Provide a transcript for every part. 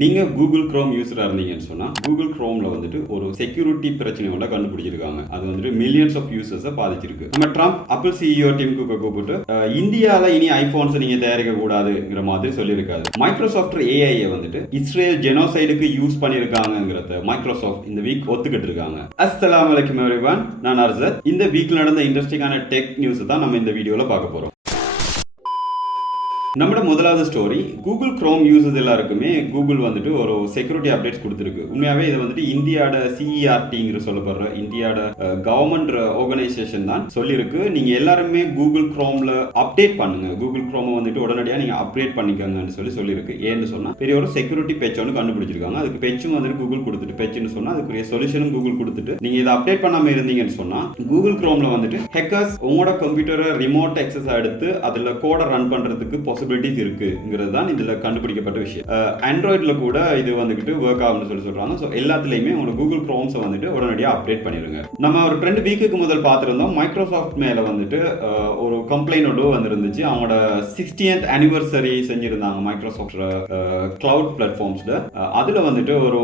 நீங்க Google Chrome யூஸரா இருந்தீங்கன்னு சொன்னா கூகுள் க்ரோமில் வந்துட்டு ஒரு செக்யூரிட்டி பிரச்சனையோட கண்டுபிடிச்சிருக்காங்க. அது வந்துட்டு மில்லியன்ஸ் ஆஃப் யூசர்ஸை பாதிச்சிருக்கு. நம்ம ட்ரம்ப் அப்பிள் சிஇஓ டீம் கூப்பிட்டு இந்தியாவில் இனி ஐபோன்ஸ் நீங்க தயாரிக்க கூடாதுங்கிற மாதிரி சொல்லியிருக்காரு. மைக்ரோசாஃப்ட் ஏஐயை வந்துட்டு இஸ்ரேல் ஜெனோசைடுக்கு யூஸ் பண்ணியிருக்காங்கிறத மைக்ரோசாஃப்ட் இந்த வீக் ஒத்துக்கிட்டு இருக்காங்க அஸ்லாம் அலைக்கும் எவ்ரிவன் நான் அர்சத் இந்த வீக்ல நடந்த இன்ட்ரெஸ்டிங்கான டெக் நியூஸ் தான் நம்ம இந்த வீடியோல பார்க்க போறோம். நம்மளோட முதலாவது ஸ்டோரி கூகுள் க்ரோம் யூசர்ஸ் எல்லாருக்குமே கூகுள் வந்துட்டு ஒரு செக்யூரிட்டி அப்டேட்ஸ் கொடுத்துருக்கு. உண்மையாகவே இது வந்துட்டு இந்தியாவோட சிஇஆர்டிங்கிற சொல்லப்படுற இந்தியாவோட கவர்மெண்ட் ஆர்கனைசேஷன் தான் சொல்லியிருக்கு. நீங்க எல்லாருமே கூகுள் க்ரோமில் அப்டேட் பண்ணுங்க. கூகுள் க்ரோமை வந்துட்டு உடனடியாக நீங்க அப்டேட் பண்ணிக்கோங்கன்னு சொல்லி சொல்லியிருக்கு. ஏன்னு சொன்னால் பெரிய ஒரு செக்யூரிட்டி பெச் ஒன்று கண்டுபிடிச்சிருக்காங்க. அதுக்கு பெச்சும் வந்துட்டு கூகுள் கொடுத்துட்டு பெச்சுன்னு சொன்னால் அதுக்குரிய சொல்யூஷனும் கூகுள் கொடுத்துட்டு நீங்கள் இதை அப்டேட் பண்ணாமல் இருந்தீங்கன்னு சொன்னால் கூகுள் க்ரோமில் வந்துட்டு ஹேக்கர்ஸ் உங்களோட கம்ப்யூட்டரை ரிமோட் எக்ஸஸ் எடுத்து அதில் கோடை ரன் பண்றதுக்கு பாசிபிலிட்டிஸ் இருக்குங்கிறது தான் இதுல கண்டுபிடிக்கப்பட்ட விஷயம். ஆண்ட்ராய்டில் கூட இது வந்துட்டு ஒர்க் ஆகும்னு சொல்லி சொல்றாங்க. ஸோ எல்லாத்துலேயுமே உங்களோட கூகுள் க்ரோம்ஸை வந்துட்டு உடனடியாக அப்டேட் பண்ணிருங்க. நம்ம ஒரு ரெண்டு வீக்குக்கு முதல் பார்த்துருந்தோம். மைக்ரோசாஃப்ட் மேலே வந்துட்டு ஒரு கம்ப்ளைண்டோட வந்துருந்துச்சு. அவங்களோட சிக்ஸ்டியன்த் அனிவர்சரி செஞ்சுருந்தாங்க மைக்ரோசாஃப்ட் கிளவுட் பிளாட்ஃபார்ம்ஸில் அதுல வந்துட்டு ஒரு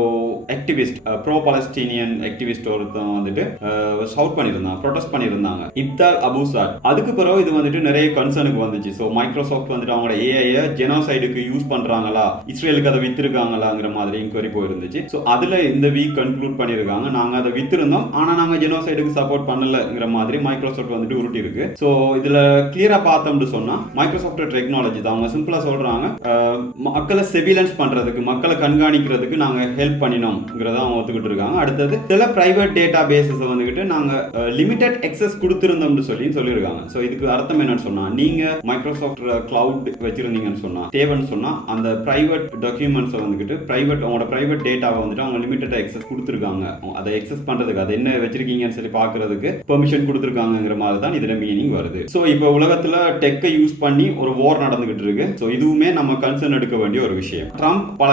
ஆக்டிவிஸ்ட் ப்ரோ பாலஸ்டீனியன் ஆக்டிவிஸ்ட் ஒருத்தன் வந்துட்டு uh, ஷவுட் பண்ணியிருந்தாங்க ப்ரொடெஸ்ட் பண்ணியிருந்தாங்க. இப்தால் அபுசாட் அதுக்கு பிறகு இது வந்துட்டு நிறைய கன்சர்னுக்கு வந்துச்சு. ஸோ மைக்ரோசாஃப்ட் வந்துட்டு அவங்களோட ஏஐயை ஜெனோசைடுக்கு யூஸ் பண்ணுறாங்களா இஸ்ரேலுக்கு அதை விற்றுருக்காங்களாங்கிற மாதிரி இன்கொயரி போயிருந்துச்சு. ஸோ அதில் இந்த வீக் கன்க்ளூட் பண்ணியிருக்காங்க. நாங்கள் அதை விற்றுருந்தோம் ஆனால் நாங்கள் ஜெனோசைடுக்கு சப்போர்ட் பண்ணலைங்கிற மாதிரி மைக்ரோசாஃப்ட் வந்துட்டு உருட்டி இருக்கு ஸோ இதில் கிளியராக பார்த்தோம்னு சொன்னால் மைக்ரோசாஃப்ட் டெக்னாலஜி தான். அவங்க சிம்பிளாக சொல்கிறாங்க uh, மக்களை செவிலன்ஸ் பண்ணுறதுக்கு மக்களை கண்காணிக்கிறதுக்கு நாங்கள் ஹெல்ப் பண்ணினோம்ங்கிறத அவங்க ஒத்துக்கிட்டு இருக்காங்க. அடுத்தது சில பிரைவேட் டேட்டா பேசஸ் வந்துகிட்டு நாங்க லிமிடெட் எக்ஸஸ் கொடுத்திருந்தோம்னு சொல்லி சொல்லியிருக்காங்க. ஸோ இதுக்கு அர்த்தம் என்னன்னு சொன்னா நீங்க மைக்ரோசாஃப்ட் கிளவுட் வச்சிருந்தீங்கன்னு சொன்னா தேவைன்னு சொன்னா அந்த பிரைவேட் டாக்குமெண்ட்ஸை வந்துகிட்டு பிரைவேட் அவங்களோட பிரைவேட் டேட்டாவை வந்துட்டு அவங்க லிமிடெட் எக்ஸஸ் கொடுத்துருக்காங்க. அதை எக்ஸஸ் பண்றதுக்கு அதை என்ன வச்சிருக்கீங்கன்னு சொல்லி பார்க்கறதுக்கு பெர்மிஷன் கொடுத்துருக்காங்கிற மாதிரி தான் இதுல மீனிங் வருது. ஸோ இப்போ உலகத்துல டெக்கை யூஸ் பண்ணி ஒரு வார் நடந்துகிட்டு இருக்கு. ஸோ இதுவுமே நம்ம கன்சர்ன் எடுக்க வேண்டிய ஒரு விஷயம். ட்ரம்ப் பல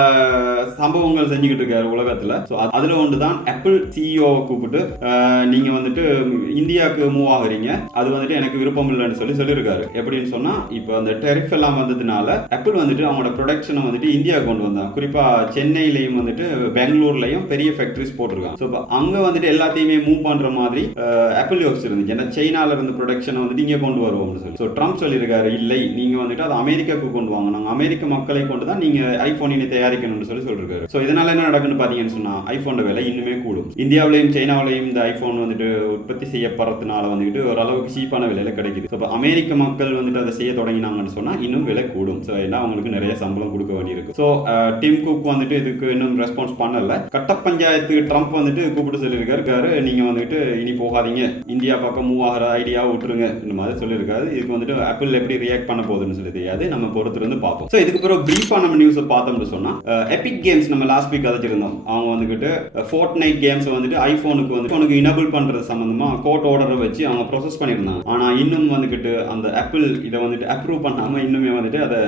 சம்பவங்கள் செஞ்சுக்கிட்டு இருக்காரு உலகத்துல. ஸோ அதுல ஒன்று தான் ஆப்பிள் சிஇஓவை கூப்பிட்டு நீங்கள் நீங்க வந்துட்டு இந்தியாவுக்கு மூவ் ஆகுறீங்க. அது வந்துட்டு எனக்கு விருப்பம் இல்லைன்னு சொல்லி சொல்லியிருக்காரு. எப்படின்னு சொன்னா இப்போ அந்த டெரிஃப் எல்லாம் வந்ததுனால ஆப்பிள் வந்துட்டு அவங்களோட ப்ரொடக்ஷனை வந்துட்டு இந்தியா கொண்டு வந்தாங்க. குறிப்பா சென்னையிலையும் வந்துட்டு பெங்களூர்லையும் பெரிய ஃபேக்டரிஸ் போட்டிருக்காங்க. ஸோ இப்போ அங்க வந்துட்டு எல்லாத்தையுமே மூவ் பண்ற மாதிரி ஆப்பிள் யோசிச்சிருந்துச்சு ஏன்னா சைனால இருந்து ப்ரொடக்ஷனை வந்துட்டு இங்கே கொண்டு வருவோம்னு சொல்லி. ஸோ ட்ரம்ப் சொல்லியிருக்காரு இல்லை நீங்க வந்துட்டு அதை அமெரிக்காவுக்கு கொண்டு வாங்க. நாங்கள் அமெரிக்க மக்களை கொண்டு தான் நீங்க ஐபோன் இனி தயாரிக்கணும்னு சொல்லி சொல்லிருக்காரு ஸோ இதனால என்ன நடக்குன்னு பார்த்தீங்கன்னு சொன்னா ஐஃபோனோட விலை இன்னுமே கூடும். இந்தியாவிலையும் சைனாவிலையும் இந்த ஐபோன் வந்துட்டு உற்பத்தி செய்யப்படுறதுனால வந்துட்டு ஓரளவுக்கு சீப்பான விலையில கிடைக்குது. ஸோ இப்போ அமெரிக்க மக்கள் வந்துட்டு அதை செய்ய தொடங்கினாங்கன்னு சொன்னா இன்னும் விலை கூடும். ஸோ ஏன்னா அவங்களுக்கு நிறைய சம்பளம் கொடுக்க வேண்டியிருக்கு. ஸோ டிம் குக் வந்துட்டு இதுக்கு இன்னும் ரெஸ்பான்ஸ் பண்ணல. கட்ட பஞ்சாயத்து ட்ரம்ப் வந்துட்டு கூப்பிட்டு சொல்லியிருக்காரு. நீங்க வந்துட்டு இனி போகாதீங்க. இந்தியா பக்கம் மூவ் ஆகிற ஐடியா விட்டுருங்க. இந்த மாதிரி சொல்லியிருக்காரு. இதுக்கு வந்துட்டு ஆப்பிள் எப்படி ரியாக்ட் பண்ண போகுதுன்னு சொல்லி தெரியாது. நம்ம பொறுத்திருந்து பார்ப்போம். ஸோ இதுக்கு பிறகு பிரீஃபா நம்ம நியூஸை பார்த்தோம்னு சொன்னா எபிக் கேம்ஸ் நம்ம லாஸ்ட் வீக் கதைச்சிருந்தோம் அவங்க வந்துக்கிட்டு ஃபோர்ட் நைட் கேம்ஸ் வந்துட்டு ஐபோனுக்கு வந்து உனக்கு இனபிள் பண்ணுறது சம்மந்தமாக கோர்ட் ஆர்டரை வச்சு அவங்க ப்ரொசஸ் பண்ணியிருந்தாங்க. ஆனால் இன்னும் வந்துக்கிட்டு அந்த ஆப்பிள் இதை வந்துட்டு அப்ரூவ் பண்ணாமல் இன்னுமே வந்துட்டு அதை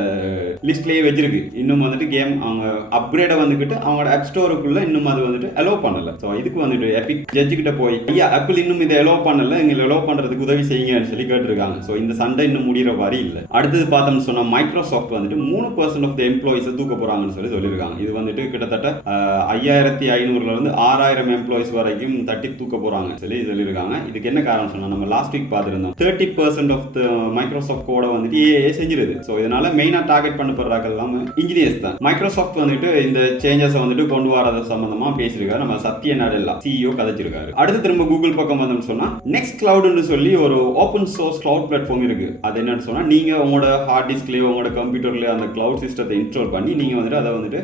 லிஸ்ட்லேயே வச்சிருக்கு. இன்னும் வந்துட்டு கேம் அவங்க அப்கிரேடை வந்துக்கிட்டு அவங்களோட ஆப் ஸ்டோருக்குள்ளே இன்னும் அது வந்துட்டு அலோவ் பண்ணல. ஸோ இதுக்கு வந்துட்டு எபிக் ஜட்ஜு கிட்ட போய் ஐயா ஆப்பிள் இன்னும் இதை அலோவ் பண்ணல எங்களை அலோவ் பண்ணுறதுக்கு உதவி செய்யுங்கன்னு சொல்லி கேட்டிருக்காங்க. ஸோ இந்த சண்டை இன்னும் முடிகிற மாதிரி இல்லை. அடுத்தது பார்த்தோம்னு சொன்னால் மைக்ரோசாஃப்ட் வந்துட்டு மூணு பர்சன்ட் ஆஃப் த எம்ப்ளாயிஸை தூக்க போகிறாங்கன்னு சொல்லி சொல்லியிருக்காங்க. இது வந்துட்டு கிட்டத்தட்ட ஐயா ஐயாயிரத்தி ஐநூறுல இருந்து ஆறாயிரம் எம்ப்ளாயிஸ் வரைக்கும் தட்டி தூக்க போகிறாங்க சொல்லி சொல்லியிருக்காங்க. இதுக்கு என்ன காரணம் சொன்னால் நம்ம லாஸ்ட் வீக் பார்த்துருந்தோம். Thirty percent of the Microsoft கோடை வந்துட்டு ஏஏ செஞ்சிருது. ஸோ இதனால மெயினாக டார்கெட் பண்ணப்படுறாங்க எல்லாம் இன்ஜினியர்ஸ் தான். மைக்ரோசாஃப்ட் வந்துட்டு இந்த சேஞ்சஸை வந்துட்டு கொண்டு வரது சம்மந்தமாக பேசியிருக்காரு. நம்ம சத்திய நடெல்லா சிஇஓ கதைச்சிருக்காரு. அடுத்து திரும்ப கூகுள் பக்கம் வந்தோம்னு சொன்னால் நெக்ஸ்ட் கிளவுடுன்னு சொல்லி ஒரு ஓப்பன் சோர்ஸ் கிளவுட் பிளாட்ஃபார்ம் இருக்கு. அது என்னன்னு சொன்னால் நீங்கள் உங்களோட ஹார்ட் டிஸ்க்லேயோ உங்களோட கம்ப்யூட்டர்லேயோ அந்த கிளவுட் சிஸ்டத்தை இன்ஸ்டால் பண்ணி நீங்கள் வந்துட்டு அதை வந்துட்டு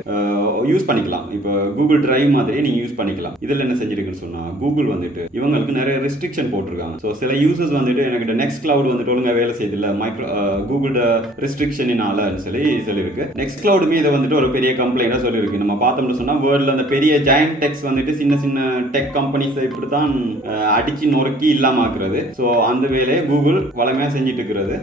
யூஸ் பண்ணிக்கலாம். இப்போ கூகுள் டிரைவ் மாதிரியே நீங்க யூஸ் பண்ணிக்கலாம். இதுல என்ன செஞ்சிருக்குன்னு சொன்னா கூகுள் வந்துட்டு இவங்களுக்கு நிறைய ரெஸ்ட்ரிக்ஷன் போட்டிருக்காங்க. ஸோ சில யூசர்ஸ் வந்துட்டு எனக்கு நெக்ஸ்ட் கிளவுட் வந்துட்டு ஒழுங்காக வேலை செய்யல மைக்ரோ கூகுள் ரெஸ்ட்ரிக்ஷனினாலன்னு சொல்லி சொல்லியிருக்கு. நெக்ஸ்ட் கிளவுடுமே இதை வந்துட்டு ஒரு பெரிய கம்ப்ளைண்டாக சொல்லியிருக்கு. நம்ம பார்த்தோம்னு சொன்னா வேர்ல்டில் அந்த பெரிய ஜாயின் டெக்ஸ் வந்துட்டு சின்ன சின்ன டெக் கம்பெனிஸ் இப்படி தான் அடிச்சு நொறுக்கி இல்லாமாக்குறது ஸோ அந்த வேலையை கூகுள் வளமையாக செஞ்சுட்டு இருக்கிறது.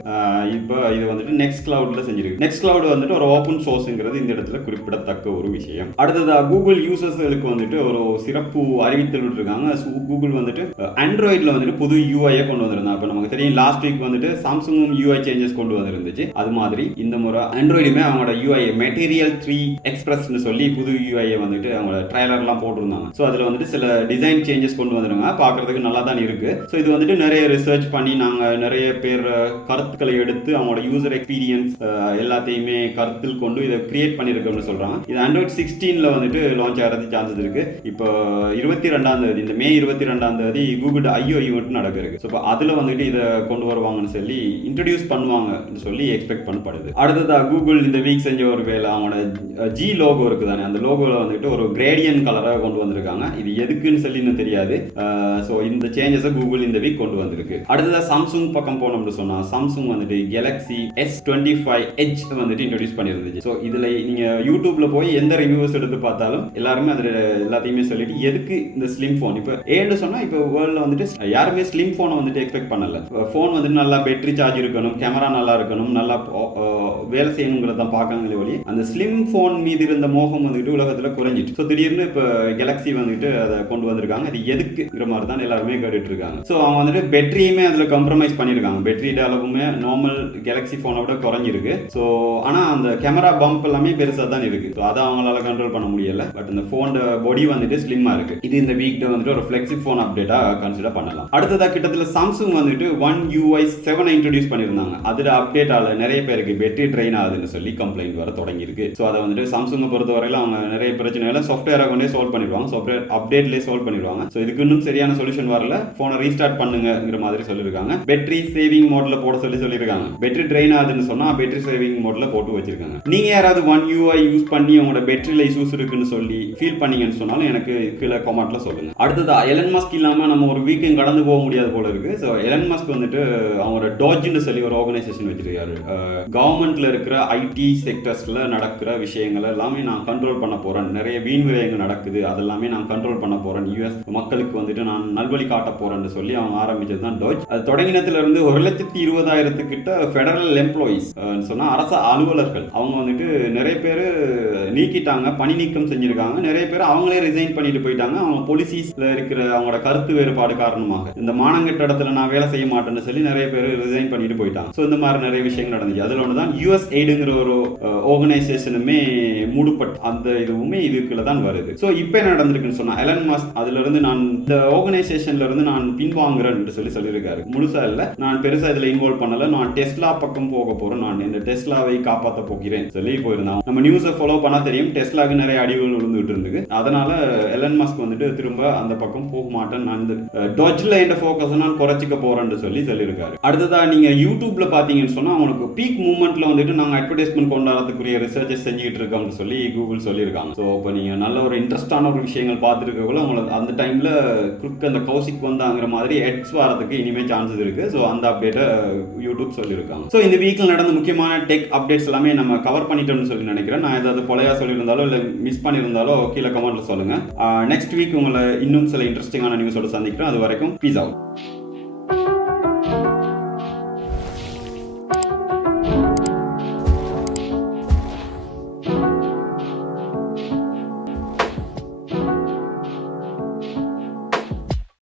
இப்போ இது வந்துட்டு நெக்ஸ்ட் கிளவுட்ல செஞ்சிருக்கு. நெக்ஸ்ட் கிளவுட் வந்துட்டு ஒரு ஓப்பன் சோர்ஸ்ங்கிறது இந்த இடத்துல குறிப்பிடத்தக்க ஒரு விஷயம். அடுத்ததா கூகுள் யூஸ் யூசர்ஸ்களுக்கு வந்துட்டு ஒரு சிறப்பு அறிவித்தல் விட்டுருக்காங்க. கூகுள் வந்துட்டு ஆண்ட்ராய்டில் வந்துட்டு புது யூஐயை கொண்டு வந்திருந்தாங்க இப்போ நமக்கு தெரியும் லாஸ்ட் வீக் வந்துட்டு சாம்சங்கும் யூஐ சேஞ்சஸ் கொண்டு வந்திருந்துச்சு. அது மாதிரி இந்த முறை ஆண்ட்ராய்டுமே அவங்களோட யூஐ மெட்டீரியல் த்ரீ எக்ஸ்பிரஸ்னு சொல்லி புது யூஐயை வந்துட்டு அவங்களோட ட்ரைலர்லாம் போட்டிருந்தாங்க. ஸோ அதில் வந்துட்டு சில டிசைன் சேஞ்சஸ் கொண்டு வந்துருங்க பார்க்கறதுக்கு நல்லா தான் இருக்கு. ஸோ இது வந்துட்டு நிறைய ரிசர்ச் பண்ணி நாங்கள் நிறைய பேர் கருத்துக்களை எடுத்து அவங்களோட யூசர் எக்ஸ்பீரியன்ஸ் எல்லாத்தையுமே கருத்தில் கொண்டு இதை கிரியேட் பண்ணியிருக்கோம்னு சொல்கிறாங்க இது ஆண்ட்ராய்ட் சிக்ஸ்டீனில் வந்துட்டு லான்ச் வரது சான்சஸ் இருக்கு. இப்போ இருபத்தி ரெண்டாம் தேதி இந்த மே இருபத்தி ரெண்டாம் தேதி கூகுள் ஐயோ ஈவெண்ட் நடக்குது ஸோ இப்போ அதில் வந்துட்டு இதை கொண்டு வருவாங்கன்னு சொல்லி இன்ட்ரடியூஸ் பண்ணுவாங்கன்னு சொல்லி எக்ஸ்பெக்ட் பண்ணப்படுது. அடுத்ததாக கூகுள் இந்த வீக் செஞ்ச ஒரு வேலை அவங்களோட ஜி லோகோ இருக்கு தானே அந்த லோகோவில் வந்துட்டு ஒரு கிரேடியன் கலராக கொண்டு வந்திருக்காங்க. இது எதுக்குன்னு சொல்லி இன்னும் தெரியாது. ஸோ இந்த சேஞ்சஸை கூகுள் இந்த வீக் கொண்டு வந்திருக்கு. அடுத்ததாக சாம்சங் பக்கம் போனோம்னு சொன்னா சாம்சங் வந்துட்டு Galaxy S twenty five edge வந்துட்டு இன்ட்ரடியூஸ் பண்ணியிருந்துச்சு ஸோ இதில் நீங்கள் யூடியூப்ல போய் எந்த ரிவ்யூஸ் எடுத்து பார்த்தாலும் எல்லாருமே அதில் எல்லாத்தையுமே சொல்லிட்டு எதுக்கு இந்த ஸ்லிம் ஃபோன் இப்போ ஏன்னு சொன்னால் இப்போ வேர்ல்டில் வந்துட்டு யாருமே ஸ்லிம் ஃபோனை வந்துட்டு எக்ஸ்பெக்ட் பண்ணல. ஃபோன் வந்துட்டு நல்லா பேட்டரி சார்ஜ் இருக்கணும் கேமரா நல்லா இருக்கணும் நல்லா வேலை செய்யணுங்கிறத தான் பார்க்காங்களே ஒளி அந்த ஸ்லிம் ஃபோன் மீது இருந்த மோகம் வந்துட்டு உலகத்தில் குறைஞ்சிட்டு. ஸோ திடீர்னு இப்போ கேலக்ஸி வந்துட்டு அதை கொண்டு வந்திருக்காங்க. அது எதுக்குங்கிற மாதிரி தான் எல்லாருமே கேட்டுட்டு இருக்காங்க ஸோ அவங்க வந்துட்டு பேட்டரியுமே அதில் கம்ப்ரமைஸ் பண்ணியிருக்காங்க பேட்டரியோட அளவுமே நார்மல் கேலக்ஸி ஃபோனை விட குறைஞ்சிருக்கு. ஸோ ஆனால் அந்த கேமரா பம்ப் எல்லாமே பெருசாக தான் இருக்குது ஸோ அதை அவங்களால கண்ட்ரோல் பண்ண முடியலை. பட் இந்த ஃபோனோட பாடி வந்துட்டு ஸ்லிம்மாக இருக்கு. இது இந்த வீக் வந்துட்டு ஒரு ஃபிளெக்சி ஃபோன் அப்டேட்டாக கன்சிடர் பண்ணலாம். அடுத்ததா கிட்டத்தட்ட சாம்சங் வந்துட்டு ஒன் யூஐ செவனை இன்ட்ரடியூஸ் பண்ணியிருந்தாங்க. அதில் அப்டேட்டால நிறைய பேருக்கு பேட்டரி ட்ரெயின் ஆகுதுன்னு சொல்லி கம்ப்ளைண்ட் வர தொடங்கியிருக்கு. ஸோ அதை வந்துட்டு சாம்சங்கை பொறுத்த வரையில அவங்க நிறைய பிரச்சனைகளை சாஃப்ட்வேரை கொண்டே சால்வ் பண்ணிடுவாங்க. சாஃப்ட்வேர் அப்டேட்லேயே சால்வ் பண்ணிடுவாங்க. ஸோ இதுக்கு இன்னும் சரியான சொல்யூஷன் வரல. ஃபோனை ரீஸ்டார்ட் பண்ணுங்கிற மாதிரி சொல்லியிருக்காங்க. பேட்டரி சேவிங் மோட்ல போட சொல்லி சொல்லியிருக்காங்க. பேட்டரி ட்ரெயின் ஆகுதுன்னு சொன்னா பேட்டரி சேவிங் மோட்ல போட்டு வச்சிருக்காங்க. நீங்க யாராவது ஒன் யூஐ யூஸ் பண்ணி உங்களோட பேட்டரியில இஷ்யூஸ் இருக்குன்னு சொல்லி ஃபீல் பண்ணீங்கன்னு சொன்னாலும் எனக்கு கீழே கமெண்ட்ல சொல்லுங்கள் அடுத்ததா எலன் மஸ்க் இல்லாமல் நம்ம ஒரு வீக்கெண்ட் கடந்து போக முடியாது போல இருக்கு. ஸோ எலன் மஸ்க் வந்துட்டு அவங்களோட டோஜின்னு சொல்லி ஒரு ஆர்கனைசேஷன் வச்சிருக்காரு. கவர்மெண்ட்ல இருக்கிற ஐடி செக்டர்ஸ்ல நடக்கிற விஷயங்கள் எல்லாமே நான் கண்ட்ரோல் பண்ண போறேன். நிறைய வீண் விரயங்கள் நடக்குது. அதெல்லாமே நான் கண்ட்ரோல் பண்ண போறேன். யூஎஸ் மக்களுக்கு வந்துட்டு நான் நல்வழி காட்ட போறேன்னு சொல்லி அவங்க ஆரம்பிச்சது தான் டோஜ் அது தொடங்கினத்துல இருந்து ஒரு லட்சத்தி இருபதாயிரத்துக்கிட்ட ஃபெடரல் எம்ப்ளாயீஸ் சொன்னா அரசு அலுவலர்கள். அவங்க வந்துட்டு நிறைய பேர் நீக்கிட்டாங்க. பணி நீக்கம் செஞ்சிருக்காங்க. நிறைய பேர் அவங்களே ரிசைன் பண்ணிட்டு போயிட்டாங்க. அவங்க பொலிசிஸ்ல இருக்கிற அவங்களோட கருத்து வேறுபாடு காரணமாக. இந்த மானங்கட்ட இடத்துல நான் வேலை செய்ய மாட்டேன்னு சொல்லி நிறைய பேர் ரிசைன் பண்ணிட்டு போயிட்டாங்க. ஸோ இந்த மாதிரி நிறைய விஷயங்கள் நடந்துச்சு. அதில் ஒன்று தான் யூஎஸ் எய்டுங்கிற ஒரு ஆர்கனைசேஷனுமே மூடுபட்டு அந்த இதுவுமே இதுக்குள்ள தான் வருது. ஸோ இப்போ என்ன நடந்திருக்குன்னு சொன்னா எலன் மாஸ் அதுல இருந்து நான் இந்த ஆர்கனைசேஷன்ல இருந்து நான் பின்வாங்குறேன் சொல்லி சொல்லியிருக்காரு. முழுசா இல்ல. நான் பெருசா இதுல இன்வால்வ் பண்ணல. நான் டெஸ்லா பக்கம் போக போறேன். நான் இந்த டெஸ்லாவை காப்பாற்ற போகிறேன் சொல்லி போயிருந்தான். நம்ம நியூஸை ஃபாலோ பண்ணா தெரியும். டெஸ்லாவுக்கு நிறைய அடிவுகள் விழுந்துட்டு இருந்தது. அதனால எலன் மாஸ்க் வந்துட்டு திரும்ப அந்த பக்கம் போக மாட்டேன் நான் இந்த டொஜ்ல என்ற ஃபோக்கஸ் நான் குறைச்சிக்க போறேன்னு சொல்லி சொல்லியிருக்காரு. அடுத்ததா நீங்க யூடியூப்ல பாத்தீங்கன்னு சொன்னா அவனுக்கு பீக் மூமெண்ட்ல வந்துட்டு நாங்க அட்வர்டைஸ்மெண்ட் கொண்டாடுறதுக்குரிய ரிசர்ச்சஸ் செஞ்சுட்டு இருக்கோம்னு சொல்லி கூகுள் சொல்லியிருக்காங்க. ஸோ இப்போ நீங்க நல்ல ஒரு இன்ட்ரெஸ்டான ஒரு விஷயங்கள் பார்த்துருக்கக்குள்ள உங்களுக்கு அந்த டைம்ல குறுக்க அந்த கௌசிக் வந்தாங்கிற மாதிரி எட்ஸ் வரதுக்கு இனிமே சான்சஸ் இருக்கு. ஸோ அந்த அப்டேட்டை யூடியூப் சொல்லியிருக்காங்க. ஸோ இந்த வீக்கில் நடந்த முக்கியமான டெக் அப்டேட்ஸ் எல்லாமே நம்ம கவர் பண்ணிட்டோம்னு சொல்லி நினைக்கிறேன். நான் ஏதாவது பொலையா சொல்லியிருந்தாலோ இல்லை மிஸ் பண்ணியிருந்தாலோ கீழே கமெண்ட்ல சொல்லுங்க. நெக்ஸ்ட் வீக் உங்களை இன்னும் சில இன்ட்ரெஸ்டிங்கான நியூஸோட சந்திக்கிறேன். அது வரைக்கும் பீஸ் அவுட்